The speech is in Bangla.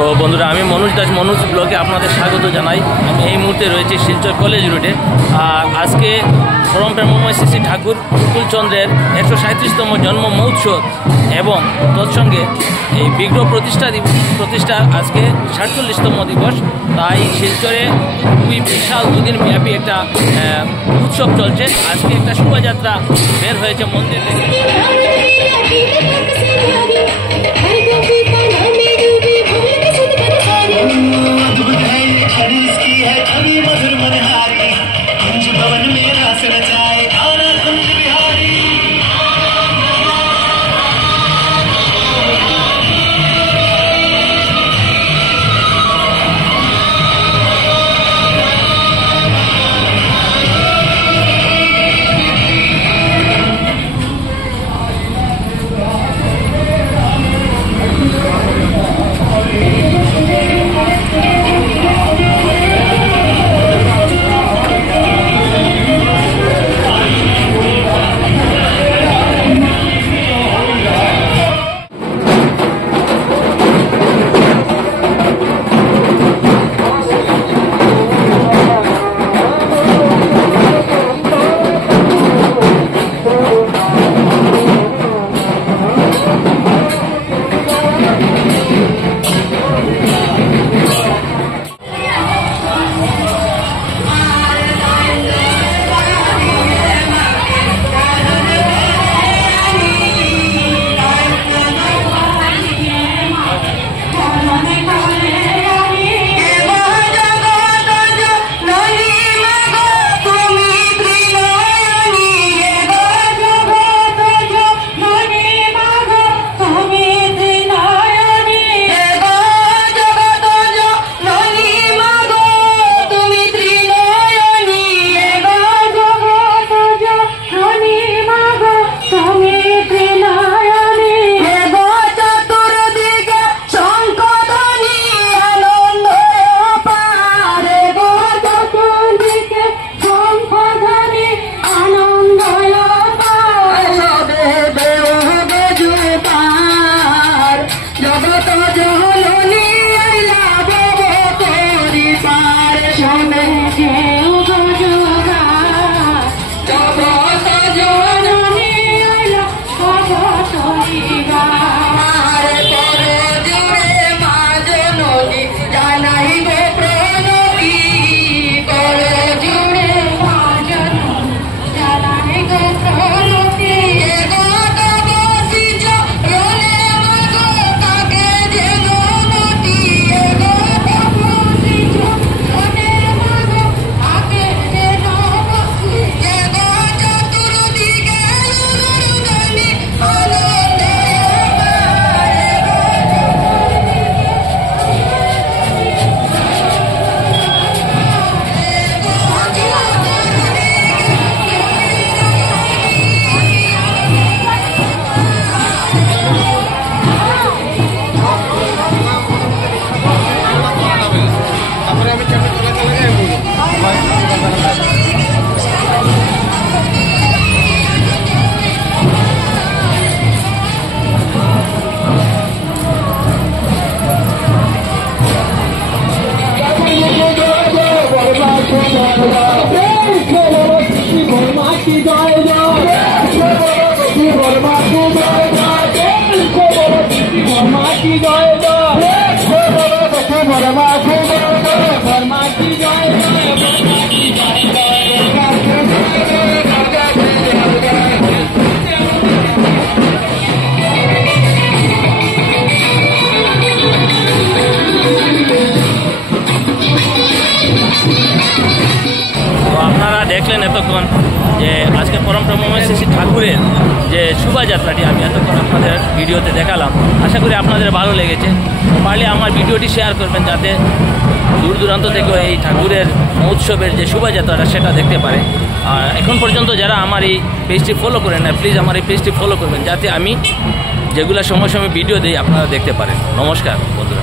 তো বন্ধুরা, আমি মনোজ দাস, মনোজ ব্লগে আপনাদের স্বাগত জানাই। আমি এই মুহূর্তে রয়েছি শিলচর কলেজ রোডে। আর আজকে পরম প্রেমময় শ্রী শ্রী ঠাকুর অনুকূলচন্দ্রের 137তম জন্ম মহোৎসব এবং তৎসঙ্গে এই বিগ্রহ প্রতিষ্ঠার আজকে 47তম দিবস। তাই শিলচরে খুবই বিশাল দুদিন ব্যাপী একটা উৎসব চলছে। আজকে একটা শোভাযাত্রা বের হয়েছে মন্দির থেকে। দেখলেন এতক্ষণ যে আজকে পরম প্রেমময় শ্রী শ্রী ঠাকুরের যে শোভাযাত্রাটি আমি এতক্ষণ আপনাদের ভিডিওতে দেখালাম। আশা করি আপনাদের ভালো লেগেছে। পারলে আমার ভিডিওটি শেয়ার করবেন যাতে দূর দূরান্ত থেকে এই ঠাকুরের মহোৎসবের যে শোভাযাত্রাটা সেটা দেখতে পারে। আর এখন পর্যন্ত যারা আমার এই পেজটি ফলো করেন না, প্লিজ আমার এই পেজটি ফলো করবেন যাতে আমি যেগুলো সময় সময় ভিডিও দিই আপনারা দেখতে পারেন। নমস্কার বন্ধুরা।